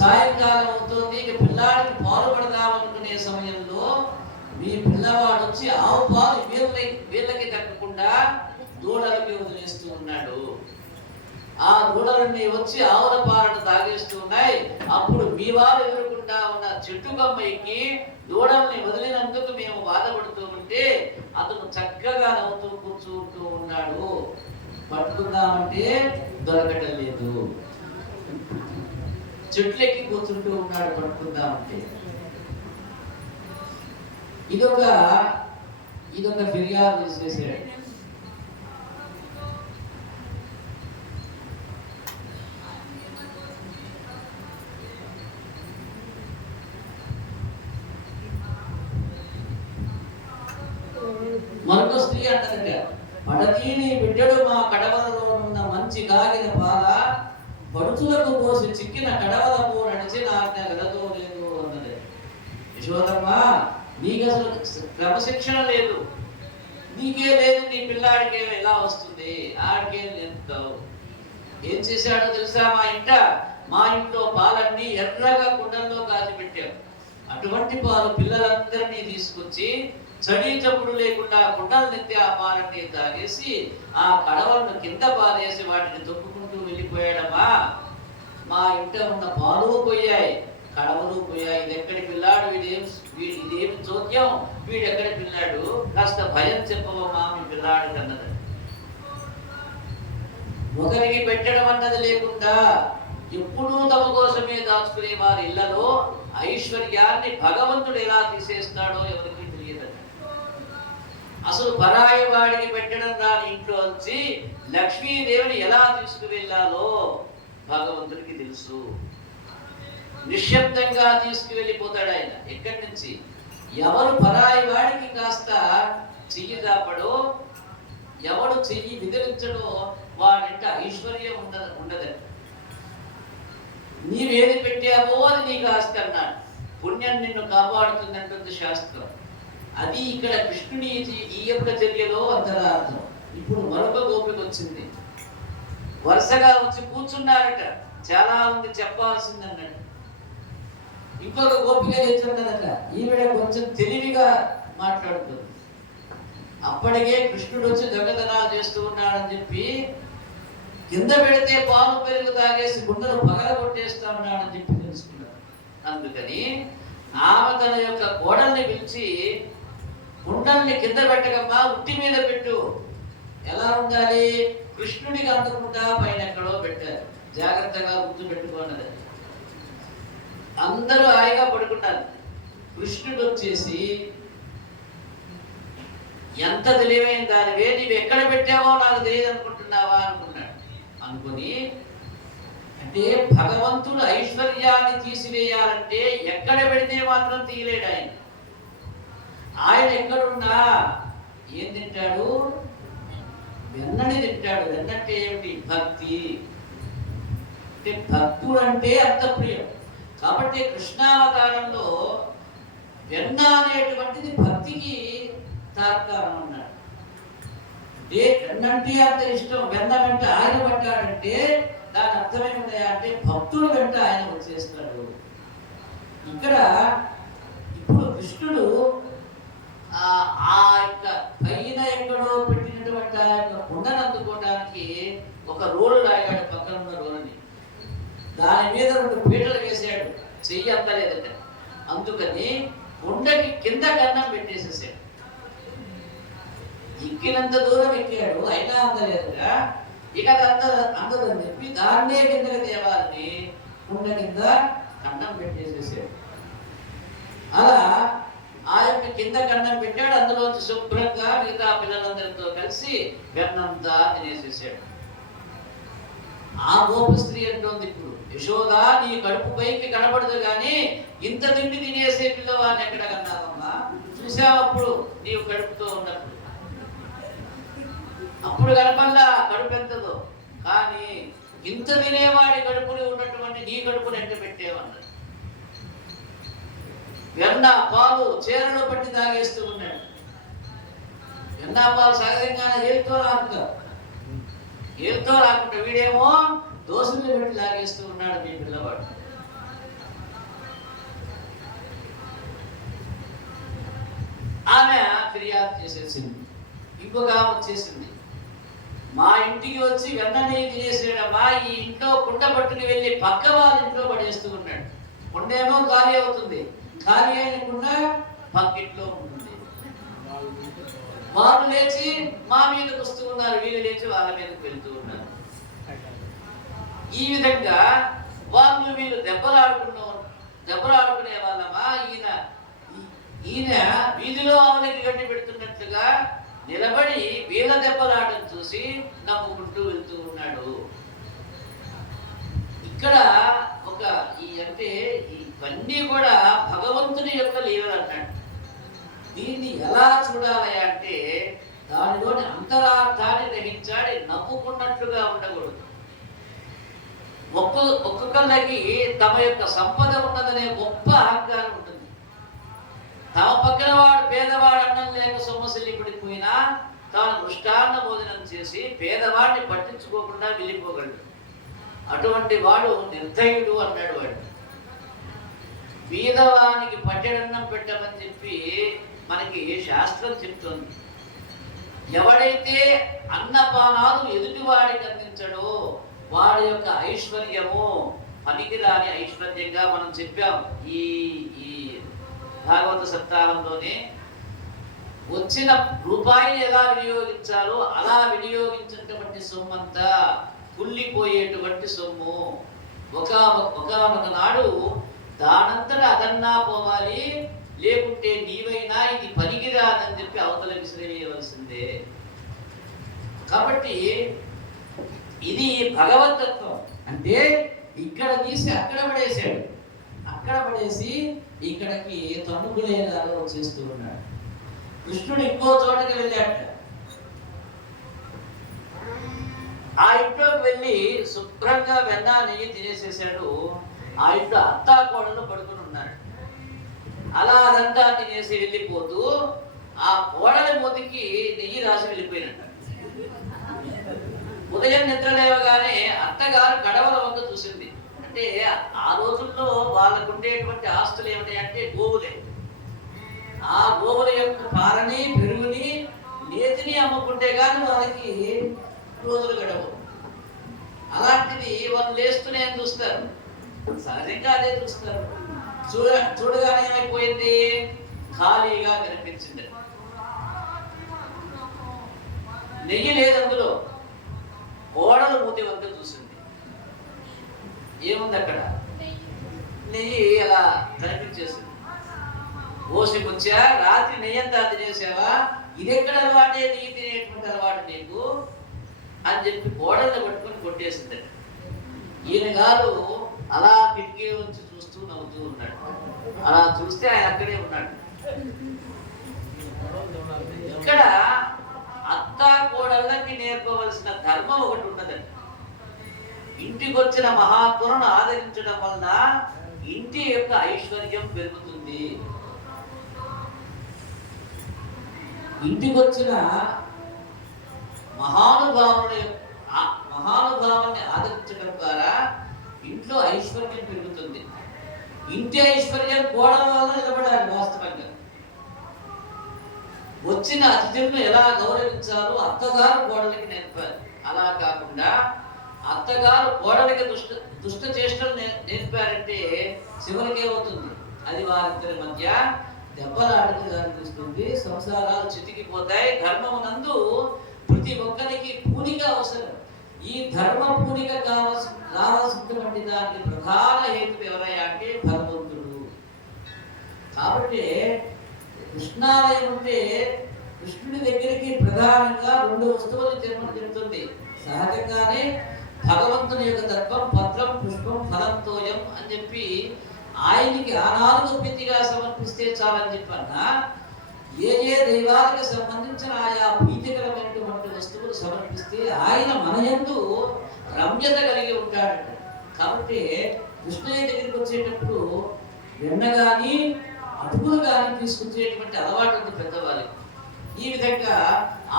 సాయంకాలం అవుతుంది, ఇక పిల్లాడికి పాలు పడదామనుకునే సమయంలో మీ పిల్లవాడు వచ్చి ఆవు పాలు వీళ్ళకి దక్కకుండా దూడలకి వదిలేస్తూ ఉన్నాడు. ఆ దూడలన్నీ వచ్చి ఆవుల పాలను తాగేస్తూ ఉన్నాయి. అప్పుడు మీ వారు ఎదురుకుండా ఉన్న చెట్టు కొమ్మకి దూడల్ని వదిలినందుకు మేము బాధపడుతూ ఉంటే అతను చక్కగా నవ్వుతూ కూర్చుంటూ ఉన్నాడు. పట్టుకుందామంటే దొరకటం లేదు. చెట్లెక్కి కూర్చుంటూ ఉన్నాడు పట్టుకుందామంటే. ఇదొక ఫిర్యాదు చేసేసాడు. మరొక స్త్రీ అంటదట, పడతీని బిడ్డడు మా కడవలలో ఉన్న మంచి కాగిన పాల పడుచులకు పోసి చిక్కిన కడవలకు నడిచి నాకు గదతో లేదు అన్నది. యశోదమ్మ, నీకు అసలు క్రమశిక్షణ లేదు, నీకే లేదు, నీ పిల్లాడికే ఎలా వస్తుంది, ఆడికేం లేదు. ఏం చేశాడో తెలుసా? మా ఇంట్లో పాలన్నీ ఎర్రగా కుండల్లో కాచి పెట్టాం. అటువంటి పాలు పిల్లలందరినీ తీసుకొచ్చి చడి చప్పుడు లేకుండా కుండలనెత్తి ఆ పాలన్నీ తాగేసి ఆ కడవలను కింద పారేసి వాటిని తొక్కుకుంటూ వెళ్ళిపోయాడమ్మా. మా ఇంట ఉన్న పాలు పోయాయి, కడవలు పోయాయి. ఇది ఎక్కడి పిల్లాడు, ఇదేమి చోద్యం, వీడెక్కడి పిల్లాడు, కాస్త భయం చెప్పవమ్మా మీ పిల్లాడు అన్నది. ఒకరికి పెట్టడం అన్నది లేకుండా ఎప్పుడూ తమ కోసమే దాచుకునే వారి ఇళ్లలో ఐశ్వర్యాన్ని భగవంతుడు ఎలా తీసేస్తాడో ఎవరికి తెలియదు. అసలు పరాయి వాడికి పెట్టడం రాని ఇంట్లో వచ్చి లక్ష్మీదేవిని ఎలా తీసుకువెళ్ళాలో భగవంతుడికి తెలుసు. నిశ్శబ్దంగా తీసుకువెళ్ళిపోతాడు ఆయన. ఎక్కడి నుంచి? ఎవరు పరాయి వాడికి కాస్త చెయ్యి దాపడో, ఎవడు చెయ్యి విదిలించడో వాడింట ఐశ్వర్యం ఉండదండి. నీవేది పెట్టావో అది నీకు ఆస్తి అన్నాడు. పుణ్యం నిన్ను కాపాడుతుందంటుంది శాస్త్రం. అది ఇక్కడ కృష్ణుని ఈ యొక్క చర్యలో అంతరార్థం. ఇప్పుడు మరొక గోపిక వచ్చింది. వరుసగా వచ్చి కూర్చున్నారట. చాలా ఉంది చెప్పాల్సింది అన్నాడు. ఇంకొక గోపిక చెప్తున్నదట, ఈవిడ కొంచెం తెలివిగా మాట్లాడుతుంది. అప్పటికే కృష్ణుడు వచ్చి దొంగతనాలు చేస్తూ ఉన్నాడని చెప్పి కింద పెడితే పాలు పెరుగు తాగేసి గుండెలు పగల కొట్టేస్తా ఉన్నాడని చెప్పి తెలుసుకున్నాడు. అందుకని ఆమె తన యొక్క కోడల్ని పిలిచి, గుండల్ని కింద పెట్టకమ్మా, ఉట్టి మీద పెట్టు. ఎలా ఉండాలి? కృష్ణుడికి అందకుండా పైన ఎక్కడో పెట్టారు, జాగ్రత్తగా గుర్తు పెట్టుకున్నది. అందరూ హాయిగా పడుకున్నారు. కృష్ణుడు వచ్చేసి, ఎంత తెలివైన దానివే, నీవు ఎక్కడ పెట్టావో నాకు తెలియదు అనుకుంటున్నావా అనుకున్నాడు. అనుకుని, అంటే భగవంతుడు ఐశ్వర్యాన్ని తీసివేయాలంటే ఎక్కడ పెడితే మాత్రం తీయలేడు ఆయన. ఆయన ఎక్కడున్నా ఏం తింటాడు? వెన్నని తింటాడు. వెన్నంటే ఏమిటి? భక్తి. అంటే భక్తుడు అంటే అంత ప్రియం. కాబట్టి కృష్ణావతారంలో వెన్న అనేటువంటిది భక్తికి తార్కారం అన్నాడు. వెన్నంటే అంత ఇష్టం. వెన్న వెంట ఆయన పట్టాడంటే దాని అర్థమేమిటి అంటే భక్తుడు వెంట ఆయన వచ్చేస్తాడు. ఇక్కడ ఇప్పుడు కృష్ణుడు ఆ యొక్క పైన ఎక్కడో పెట్టినటువంటి ఆ యొక్క కుండను అందుకోవడానికి ఒక రోలు రాగాడు, పక్కన ఉన్న రోలని. దాని మీద 2 పీటలు వేసాడు, చెయ్యి అందలేదట. అందుకని కుండకి కింద కన్నం పెట్టేసేసాడు. ఎక్కినంత దూరం ఎక్కాడు, అయినా అందలేదుగా. ఇక అందదని చెప్పి దాన్నే కిందకి తేవాలని కుండ కింద కన్నం పెట్టేసేసాడు. అలా ఆ యొక్క కింద కన్నం పెట్టాడు. అందులోంచి శుభ్రంగా మిగతా పిల్లలందరితో కలిసి వెన్నంతా తినేసేసాడు. ఆ గోప స్త్రీ అంటుంది ఇప్పుడు, యశోద, నీ కడుపు పైకి కనబడదు కానీ ఇంత తిండి తినేసే పిల్లవాడిని ఎక్కడ కన్నావమ్మా? చూసావప్పుడు నీవు కడుపుతో ఉన్నప్పుడు. అప్పుడు కనపల్లా కడుపు ఎంతదో, కానీ ఇంత తినేవాడి కడుపుని ఉన్నటువంటి నీ కడుపుని ఎంట పెట్టేవన్నది. వెన్న పాలు చీరలో పట్టి తాగేస్తూ ఉన్నాడు. వెన్న పాలు సహజంగానే ఏలుతో రాకుండా వీడేమో దోశలు పెట్టి లాగేస్తూ ఉన్నాడు మీ పిల్లవాడు. చేసేసింది. ఇంకొక ఆమె వచ్చేసింది, మా ఇంటికి వచ్చి వెన్న నెయ్యి తినేసేయడమా, ఈ ఇంట్లో కుండ పట్టుకు వెళ్ళి పక్క వాళ్ళ ఇంట్లో పడేస్తూ ఉన్నాడు. కుండేమో ఖాళీ అవుతుంది, ఖాళీ అయిన కుండ పక్కింట్లో ఉంటుంది. వాళ్ళు లేచి మా మీదకి వస్తూ ఉన్నారు, వీళ్ళు లేచి వాళ్ళ మీదకి వెళ్తూ ఉన్నారు. ఈ విధంగా వాళ్ళు వీళ్ళు దెబ్బలాడుకునే వాళ్ళమా, ఈయన వీధిలో ఆవులకి గడ్డి పెడుతున్నట్లుగా నిలబడి వీళ్ళ దెబ్బలాటం చూసి నవ్వుకుంటూ వెళ్తూ ఉన్నాడు. ఇక్కడ ఒక అంటే ఇవన్నీ కూడా భగవంతుని యొక్క లీలలు అన్నాడు. దీన్ని ఎలా చూడాలి అంటే దానిలోని అంతరార్థాన్ని గ్రహించాలి, నవ్వుకున్నట్లుగా ఉండకూడదు. ఒక్కొక్కళ్ళకి తమ యొక్క సంపద ఉన్నదనే గొప్ప అహంకారం ఉంటుంది. తమ పక్కన వాడు పేదవాడు అన్నం లేక సొమ్మసిల్లి పడిపోయినా తాను దృష్టాన్న భోజనం చేసి పేదవాడిని పట్టించుకోకుండా వెళ్ళిపోగలడు. అటువంటి వాడు నిర్దయుడు అన్నాడు. వాడు పేదవానికి పట్టెడన్నం పెట్టమని చెప్పి మనకి శాస్త్రం చెప్తుంది. ఎవడైతే అన్నపానాలు ఎదుటివాడికి అందించడో వాడి యొక్క ఐశ్వర్యము పనికిరాని ఐశ్వర్యంగా మనం చెప్పాం. ఈ భాగవత సప్తాహంలోనే వచ్చిన రూపాయిని ఎలా వినియోగించాలో అలా వినియోగించినటువంటి సొమ్మంతా కుళ్ళిపోయేటువంటి సొమ్ము. ఒక నాడు దానంతట అదన్నా పోవాలి, లేకుంటే నీవైనా ఇది పనికిరాదని చెప్పి అవతల విసిరేయవలసిందే. కాబట్టి ఇది భగవతత్వం. అంటే ఇక్కడ తీసి అక్కడ పడేశాడు, అక్కడ పడేసి ఇక్కడికి తన్నుకునేలాగా చేస్తూ ఉన్నాడు. కృష్ణుడు ఇంకో చోటకి వెళ్ళాట. ఆ ఇంట్లోకి వెళ్ళి శుభ్రంగా వెన్న నెయ్యి తినేసేసాడు. ఆ ఇంట్లో అత్తా కోడలు పడుకుని ఉన్నారు. అలా అదంతా తినేసి వెళ్ళిపోతూ ఆ కోడలి మూతికి నెయ్యి రాసి వెళ్ళిపోయినట్ట. ఉదయం నిద్ర లేవగానే అత్తగారు గడవల వంక చూసింది. అంటే ఆ రోజుల్లో వాళ్ళకు ఉండేటువంటి ఆస్తులు ఏమిటి అంటే గోవులే. ఆ గోవుల యొక్క పారని, పెరుగుని, నేతిని అమ్ముకుంటే కానీ వాళ్ళకి రోజులు గడవు. అలాంటిది వాళ్ళు లేస్తూనే చూస్తారు, సహజంగా అదే చూస్తారు. చూడగానే ఏమైపోయింది, ఖాళీగా కనిపించింది. నెయ్యి లేదు అందులో. కోడలు మూతి వంక చూసింది. ఏముంది అక్కడ? నెయ్యి అలా కనిపించేసింది. ఓసి ముచ్చా, రాత్రి నెయ్యి అంతా తినేసావా? ఇదెక్కడ అలవాటే, నెయ్యి తినేటువంటి అలవాటు నీకు అని చెప్పి కోడల్ని పట్టుకుని కొట్టేసిందట. ఈయన గారు అలా కిటికీ నుంచి చూస్తూ నవ్వుతూ ఉన్నాడు. అలా చూస్తే ఆయన అక్కడే ఉన్నాడు. ఇక్కడ అత్త కోడళ్ళకి నేర్పవలసిన ధర్మం ఒకటి ఉన్నదండి. ఇంటికి వచ్చిన మహాత్ములను ఆదరించడం వలన ఇంటి యొక్క ఐశ్వర్యం పెరుగుతుంది. ఇంటికి వచ్చిన మహానుభావుని ఆదరించడం ద్వారా ఇంట్లో ఐశ్వర్యం పెరుగుతుంది. ఇంటి ఐశ్వర్యం కోడల వల్ల నిలబడాలి. వాస్తవంగా వచ్చిన అతిథులను ఎలా గౌరవించాలో అత్తగారు కోడలికి నేర్పారు. అలా కాకుండా అత్తగారు కోడలికి దుష్ట చేష్టలు నేర్పారంటే చివరికి ఏమవుతుంది, అది వారిద్దరి మధ్య దెబ్బలాటకు దారితీస్తుంది. సంసారాలు చితికిపోతాయి. ధర్మమునందు ప్రతి ఒక్కరికి పూనిక అవసరం. ఈ ధర్మ పూనిక రావాల్సినటువంటి దానికి ప్రధాన హేతు ఎవరయ్యా అంటే భగవంతుడు. కాబట్టి కృష్ణాలయం ఉంటే కృష్ణుడి దగ్గరికి ప్రధానంగా 2 వస్తువులు జరుగుతుంది. సహజంగానే భగవంతుని యొక్క తత్వం పత్రం పుష్పం ఫలంతోయం అని చెప్పి ఆయనకి ఆనాలుగు ప్రీతిగా సమర్పిస్తే చాలని చెప్పన్నా, ఏ దైవాలకు సంబంధించిన ఆయా ప్రీతికరమైనటువంటి వస్తువులు సమర్పిస్తే ఆయన మన యందు రమ్యత కలిగి ఉంటాడు. కాబట్టి కృష్ణయ్య దగ్గరికి వచ్చేటప్పుడు వెన్న కానీ అటుకులు కానీ తీసుకొచ్చేటువంటి అలవాటు ఉంది పెద్దవాళ్ళకి. ఈ విధంగా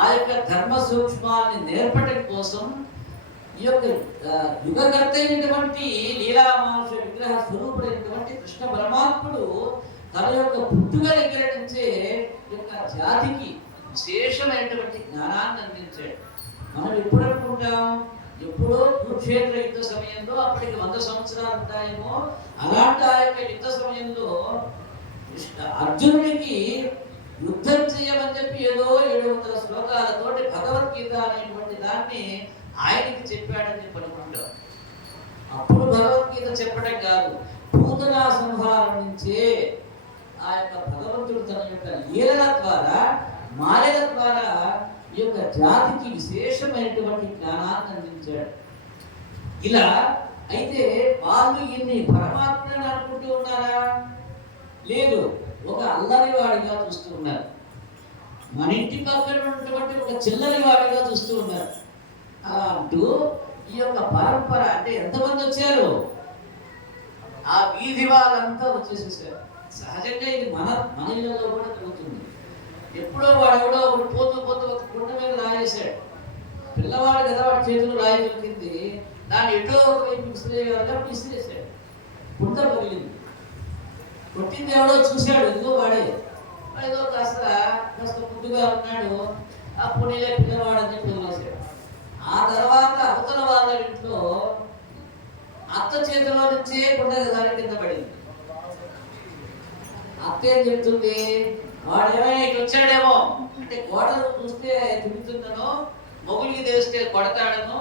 ఆ యొక్క ధర్మ సూక్ష్మాన్ని నేర్పడం కోసం ఈ యొక్క యుగకర్త అయినటువంటి లీలామానుష విగ్రహ స్వరూపుడైనటువంటి కృష్ణ పరమాత్ముడు తన యొక్క పుట్టుక దగ్గర నుంచే యొక్క జాతికి విశేషమైనటువంటి జ్ఞానాన్ని అందించాడు. మనం ఎప్పుడు అనుకుంటాం, ఎప్పుడో కురుక్షేత్ర యుద్ధ సమయంలో, అప్పటికి 100 సంవత్సరాలు ఉంటాయేమో, అలాంటి ఆ యొక్క యుద్ధ సమయంలో అర్జునుడికి యుద్ధం చేయమని చెప్పి ఏదో 700 శ్లోకాలతోటి భగవద్గీత అనేటువంటి దాన్ని ఆయనకి చెప్పాడని చెప్పి అనుకుంటాం. అప్పుడు భగవద్గీత చెప్పడం కాదు, పూతనా సంహారం నుంచే ఆ యొక్క భగవంతుడు తన యొక్క లీలల ద్వారా, మాలల ద్వారా ఈ యొక్క జాతికి విశేషమైనటువంటి జ్ఞానాన్ని అందించాడు. ఇలా అయితే వాళ్ళు ఇన్ని పరమాత్మని అనుకుంటూ ఉన్నారా? లేదు, ఒక అల్లరి వాడిగా చూస్తూ ఉన్నారు. మన ఇంటి పక్కన ఉన్నటువంటి ఒక చిల్లరి వాడిగా చూస్తూ ఉన్నారు. అలా అంటూ ఈ యొక్క పరంపర అంటే ఎంతమంది వచ్చారు? ఆ వీధి వాళ్ళంతా వచ్చేసేసారు. సహజంగా ఇది మన ఇళ్ళలో కూడా జరుగుతుంది. ఎప్పుడో వాడెవడో ఒకడు పోతూ పోతూ ఒక కుండ మీద రాయేశాడు. పిల్లవాడు కదా, వాడి చేతులు రాయి దొరికింది, దాన్ని ఎటో ఒకవైపు విసిరేసాడు. కుండ పగిలింది. కొట్టింది ఎవడో చూశాడు, ఇదిగో వాడే. ఏదో కాస్త ముద్దుగా ఉన్నాడు, ఆ పుణ్యలే పిల్లవాడు అని చెప్పి వదిలేశాడు. ఆ తర్వాత అవతల వాళ్ళ ఇంట్లో అత్త చేతిలో నుంచే కుండ దాని కింద పడింది. అత్త ఏం చెప్తుంది, వాడు ఏమైనా ఇటు వచ్చాడేమో అంటే గోడలు చూస్తే తిరుగుతున్నాను, మొగుడికి తెలిస్తే కొడతాడను,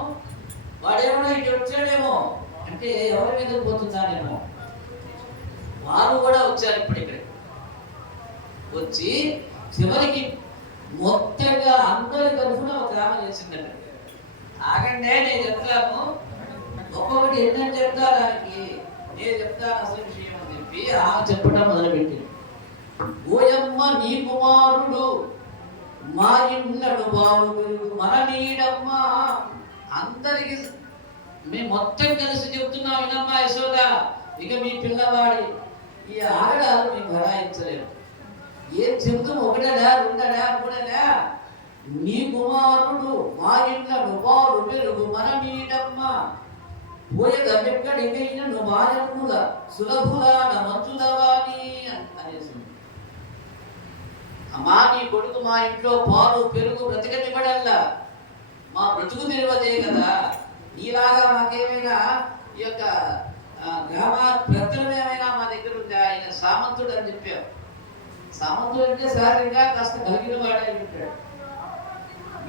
వాడేమో ఇటు వచ్చాడేమో అంటే ఎవరి మీద పోతున్నాడేమో. వారు కూడా వచ్చారు. ఇప్పుడు ఇక్కడ వచ్చి చివరికి మొత్తంగా అందరి తరఫున ఒక ఆమె చేసిందట. ఆగండి, నేను చెప్తాను, ఒక్కొక్కటి ఎన్నని చెప్తా, దానికి నేను చెప్తాను అసలు విషయం అని చెప్పి ఆమె చెప్పడం మొదలుపెట్టింది. ఓయమ్మ, నీ కుమారుడు మా ఇండ్లను బాగు పెరుగు మన నీడమ్మ. అందరికి మేము మొత్తం కలిసి చెప్తున్నాం, వినమ్మా యశోద, ఇక మీ పిల్లవాడి ఈ ఆగడాలు మేము భరాయించలేము. ఏం చెబుతాం, ఒకటేనా, రెండనా, మూడనా? నీ కుమారుడు మా ఇండ్లను బాగు పెరుగు మన నీడమ్మ. పోయేదెక్కడికైనా నువ్వు మాయముల సులభులా మంచులవాణి అనేసి. అమ్మా, నీ కొడుకు మా ఇంట్లో పాలు పెరుగు బ్రతకనివ్వడల్లా, మా బ్రతుకు తెలివదే కదా. నీలాగా మాకేమైనా ఈ యొక్క గ్రామ ప్రజలు ఏమైనా మా దగ్గర ఉందా? ఆయన సామంతుడు అని చెప్పావు. సామంతుడు అంటే సహజంగా కాస్త కలిగిన వాడే ఉంటాడు.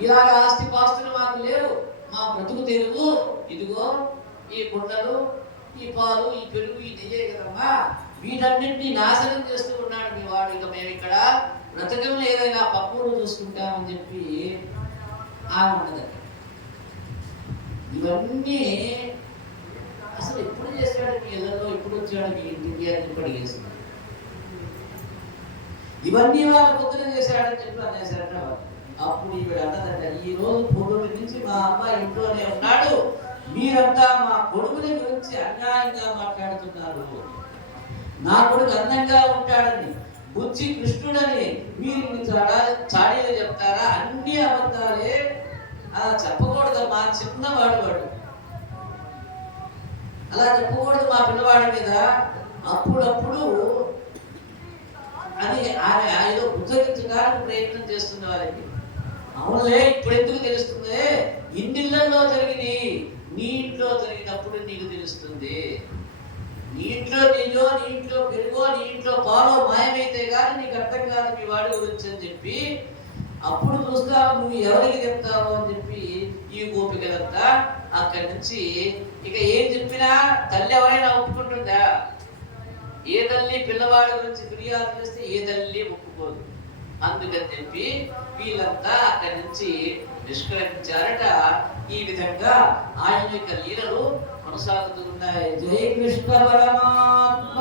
ఇలాగ ఆస్తి పాస్తులు మాకు లేవు, మా బ్రతుకు తెరువు ఇదిగో ఈ కుండలు, ఈ పాలు, ఈ పెరుగు, ఈ నెయ్యే కదమ్మా. వీటన్నింటినీ నాశనం చేస్తూ ఉన్నాడు మీ వాడు. ఇక మేము ఇక్కడ బ్రతకం ఏదైనా పక్కూరు చూసుకుంటామని చెప్పి ఆమె ఉన్నది. ఇవన్నీ అసలు ఎప్పుడు చేశాడు మీ ఇళ్ళలో, ఎప్పుడు వచ్చాడు మీ ఇంటికి అని చెప్పి అడిగేసింది. ఇవన్నీ వాళ్ళు పొద్దున చేశాడని చెప్పి అనేసారట. అప్పుడు ఈవిడ అన్నదంట, ఈ రోజు పొద్దుటి నుంచి మా అమ్మాయి ఇంట్లోనే ఉన్నాడు, మీరంతా మా కొడుకుని గురించి అన్యాయంగా మాట్లాడుతున్నారు. నా కొడుకు అందంగా ఉంటాడని, బుద్ధి కృష్ణుడని మీరు చాడీలు చెప్తారా? అన్ని అబద్ధాలే. అలా చెప్పకూడదు, మా చిన్నవాడు వాడు, అలా చెప్పకూడదు మా పిల్లవాడి మీద. అప్పుడప్పుడు అని ఆమె ఏదో ఉద్ధరించడానికి ప్రయత్నం చేస్తున్న వారికి. అవునులే, ఇప్పుడు ఎందుకు తెలుస్తుంది? ఇన్నిళ్ళల్లో జరిగింది, నీ ఇంట్లో జరిగినప్పుడు నీకు తెలుస్తుంది. నీ ఇంట్లో నీలో, నీ ఇంట్లో పెరుగో, నీ ఇంట్లో పాలో మాయమైతే కానీ నీకు అర్థం కాదు మీ వాడి గురించి అని చెప్పి అప్పుడు చూస్తావు, నువ్వు ఎవరికి చెప్తావు అని చెప్పి ఈ గోపికలంతా అక్కడి నుంచి ఇక ఏం చెప్పినా తల్లి ఎవరైనా ఒప్పుకుంటుందా? ఏ తల్లి పిల్లవాడి గురించి ఫిర్యాదు చేస్తే ఏ తల్లి ఒప్పుకోదు. అందుకని చెప్పి వీళ్ళంతా అక్కడి నుంచి నిష్క్రమించారట. ఈ విధంగా ఆయన యొక్క లీలలు కొనసాగుతూ ఉన్నాయి. జై కృష్ణ పరమాత్మ.